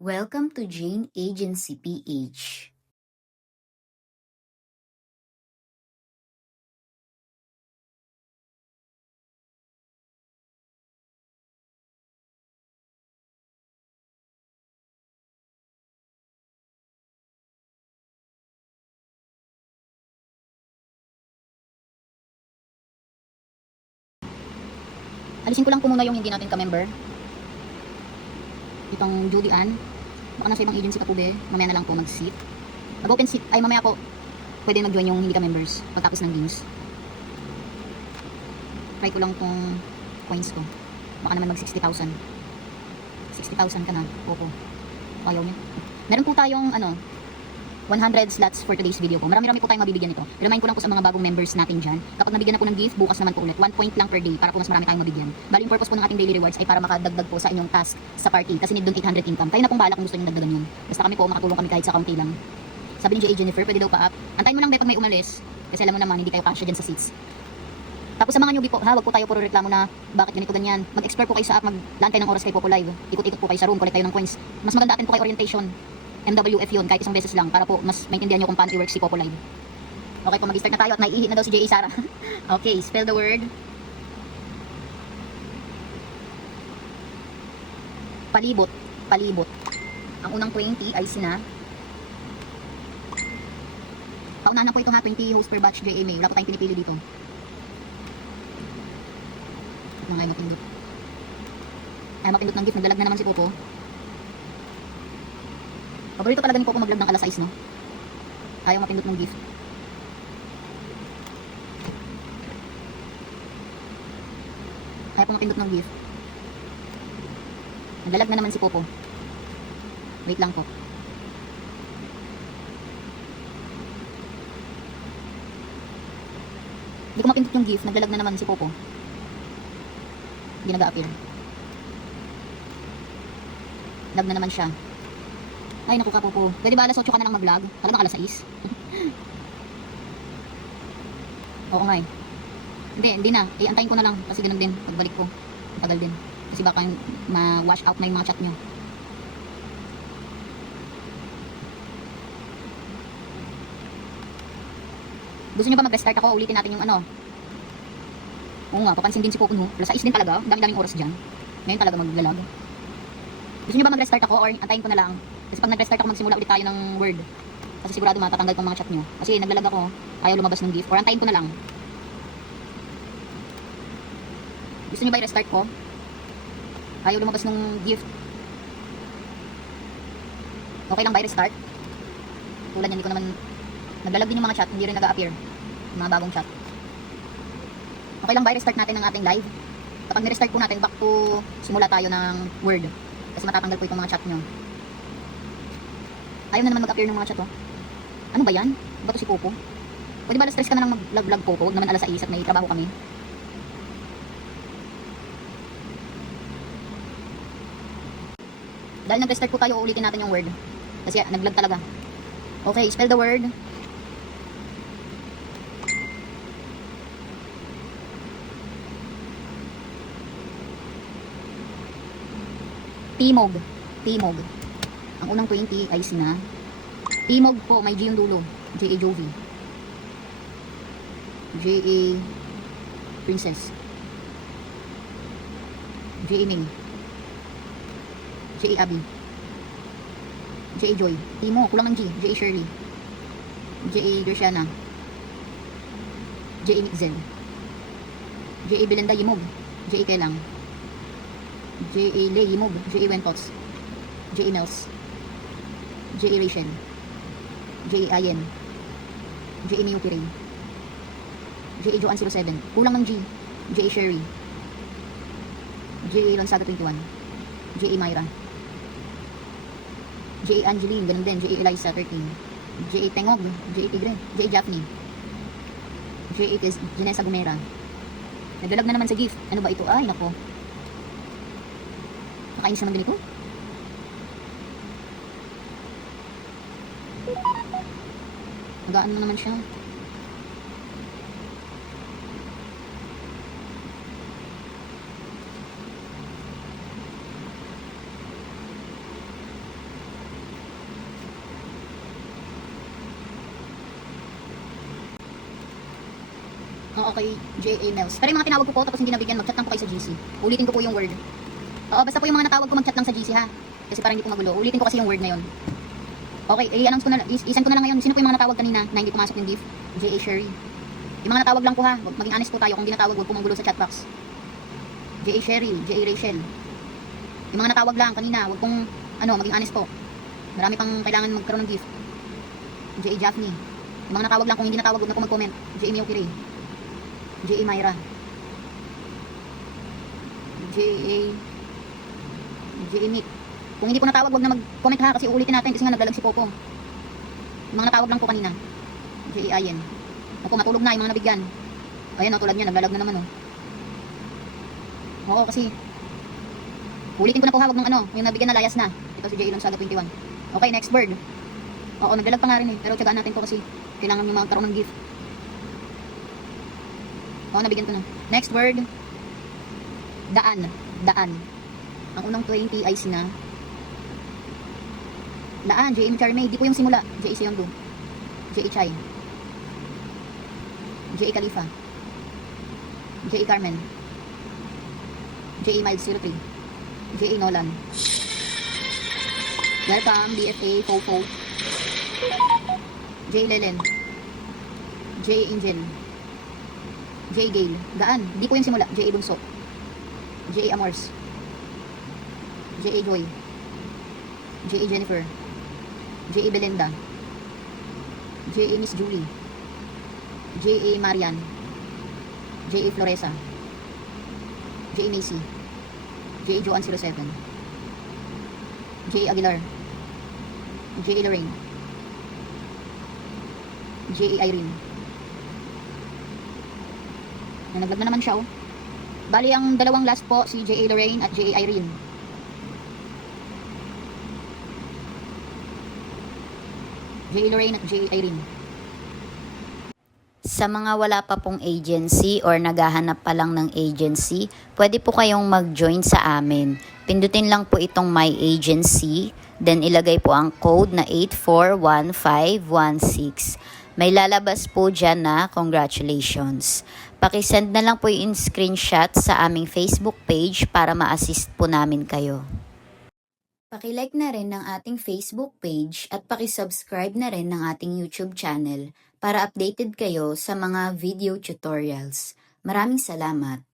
Welcome to Jane Agency PH. Alisin ko lang po muna yung hindi natin ka-member. Itong Judy Ann. Baka nasa ibang agency ka po be. Mamaya na lang po mag-seat. Mag-open seat. Ay mamaya po. Pwede mag-join yung hindi ka-members. Pagtapos ng games. Try ko lang tong coins ko. Baka naman mag 60,000. 60,000 ka na. Opo. Ayaw niya. Meron po tayong 100 slots for today's video po. Marami-rami po tayong mabibigyan nito. Remind ko lang po sa mga bagong members natin dyan. Kapag nabigyan na po ng gift, bukas naman po ulit. 1 point lang per day para po mas marami tayong mabigyan. Bali yung purpose po ng ating daily rewards ay para makadagdag po sa inyong task sa party. Kasi need doon 800 income. Kayo na pong bahala kung gusto nyo dagdagan yun. Basta kami po makatulong kami kahit sa kaunti lang. Sabi ni J.A. Jennifer, pwede daw pa-up. Antayin mo lang pag may umalis. Kasi alam mo naman, hindi kayo kasya dyan sa seats. Tapos sa mga newbie po, wag po tayo puro reklamo na bakit ganito ganyan. Mag-explore po kayo sa app, maglaan kayo ng oras kay Popo Live. Ikot-ikot po kayo sa room, collect kayo ng coins. Mas maganda atin po kayo orientation. MWF yun, kahit isang beses lang, para po mas maintindihan nyo kung paano i-work si Popo Live. Okay po, mag-start na tayo at naiihi na daw si J.A. Sara. Okay, spell the word. Palibot. Palibot. Ang unang 20 ay sina. Paunahan na po ito ha, 20 host per batch J.A. May. Wala po tayong pinipili dito. Ayaw mapindot. Ayaw mapindot ng gift, naglalag na naman si Popo. Paborito talaga ni Popo mag-vlog ng alas 6, no? Ayaw mapindot ng gift. Ayaw po mapindot ng gift. Naglalag na naman si Popo. Wait lang po. Hindi ko mapindot yung gift. Naglalag na naman si Popo. Hindi nag-a-appear. Lag na naman siya. Ay, naku ka Popo. Pwede ba alas 8 ka na lang mag-vlog? Talagang alas 6? Oo nga eh. Hindi na. Antayin ko na lang. Kasi ganun din. Pagbalik ko. Tagal din. Kasi baka ma-wash out na yung mga chat nyo. Gusto nyo ba mag-restart ako? Ulitin natin yung Oo nga, papansin din si Popo no. Alas 6 din talaga. Dami-daming oras dyan. Ngayon talaga maglalag. Gusto nyo ba mag-restart ako or antayin ko na lang? Kasi pag nag-restart ako, magsimula ulit tayo ng word. Kasi sigurado matatanggal tong mga chat nyo. Kasi naglalag ako, ayaw lumabas ng gift. Or antayin ko na lang. Gusto nyo ba i-restart ko? Ayaw lumabas ng gift. Okay lang ba i-restart? Tulad yan, hindi ko naman... Naglalag din yung mga chat, hindi rin nag-a-appear. Mga bagong chat. Okay lang ba i-restart natin ang ating live? Kapag ni-restart po natin, back to simula tayo ng word. Kasi matatanggal po itong mga chat nyo. Ayaw na naman mag-appear ng mga chat, oh. Ano ba yan? Ba to si Popo? Pwede ba alas 3 ka na lang mag-vlog Popo? Huwag naman alas 6 at may trabaho kami. Dahil nag-restart po tayo, uulitin natin yung word. Kasi nag-vlog talaga. Okay, spell the word. Timog. Timog. Ang unang 20 ay sina. Timog po, may G yung dulo. J.A. Jovi. J.A. Princess. J.A. May. J.A. Abby. J.A. Joy. Timo, kulang ng G. J.A. Shirley. J.A. Gershana. J.A. Mixel. J.A. Belinda Yimog. J.A. Kelang. J.A. Lay Yimog. J.A. Wentots. J.A. Nels. J.A. Rachel. J.A. Ayen. J.A. Miyuki Ray. J.A. Joan 07. Kulang ng G. J.A. Sherry. J.A. Lonsaga 21. J.A. Myra. J.A. Angeline, ganun din. J.A. Eliza 13. J.A. Tengog. J.A. Tigre. J.A. Japhne. J.A. Janessa Gumera. Naglalag na naman sa gift. Ano ba ito? Ay, nako. Nakainis naman din ito. Nagaan na naman siya. Oo, kay J.A. Mills. Pero yung mga tinawag ko po, tapos hindi nabigyan, mag-chat lang po kayo sa GC. Ulitin ko po yung word. Oo, basta po yung mga natawag ko, mag-chat lang sa GC ha. Kasi parang hindi ko magulo. Ulitin ko kasi yung word na yun. Okay, i-announce ko na, i-send ko na lang ngayon. Sino po yung mga natawag kanina na hindi pumasok yung gift? J.A. Sherry. Yung mga natawag lang po ha. Maging honest po tayo. Kung hindi natawag, huwag po manggulo sa chat box. J.A. Sherry, J.A. Rachel. Yung mga natawag lang kanina, huwag pong, maging honest po. Marami pang kailangan magkaroon ng gift. J.A. Jaffney. Yung mga natawag lang, kung hindi natawag, huwag na po mag-comment. J.A. Miyokiri. J.A. Myra. J.A. J.A. Meet. Kung hindi po natawag, wag na mag-comment ha kasi uulitin natin kasi nga naglalag si Popo. Yung mga natawag lang po kanina. J.A. Ayen. Opo, matulog na yung mga nabigyan. Ayan tulad niya, naglalag na naman Oo, kasi ulitin ko na po ha, wag nung yung nabigyan na layas na. Ito si J.A. Lonsaga 21. Okay, next bird. Oo, naglalag pa nga rin pero tiyagaan natin po kasi kailangan yung magkaroon ng gift. Oo, nabigyan ko na. Next word. Daan. Daan. Ang unang 20 ay sina Daan, J.M. Charmay. Di po yung simula. J.A. Seyondo. J.A. Chai. J.A. Khalifa. J.A. Carmen. J.A. Miles 03. J.A. Nolan. Welcome, DFA, Fofo. J.A. Lelen. J.A. Angel. J.A. Gale. Daan. Di po yung simula. J.A. Bunso. J.A. Amors. J.A. Joy. J.A. Jennifer. J.A. Belinda. J.A. Miss Julie. J.A. Marian. J.A. Floresa. J.A. Macy. J.A. Joan 07. J.A. Aguilar. J.A. Lorraine. J.A. Irene. Naglag na naman siya Bali ang dalawang last po si J.A. Lorraine at J.A. Irene. J.A. Lorraine at J.A. Irene. Sa mga wala pa pong agency or naghahanap pa lang ng agency, pwede po kayong mag-join sa amin. Pindutin lang po itong My Agency, then ilagay po ang code na 841516. May lalabas po dyan na congratulations. Pakisend na lang po yung screenshot sa aming Facebook page para ma-assist po namin kayo. Pakilike na rin ng ating Facebook page at pakisubscribe na rin ng ating YouTube channel para updated kayo sa mga video tutorials. Maraming salamat!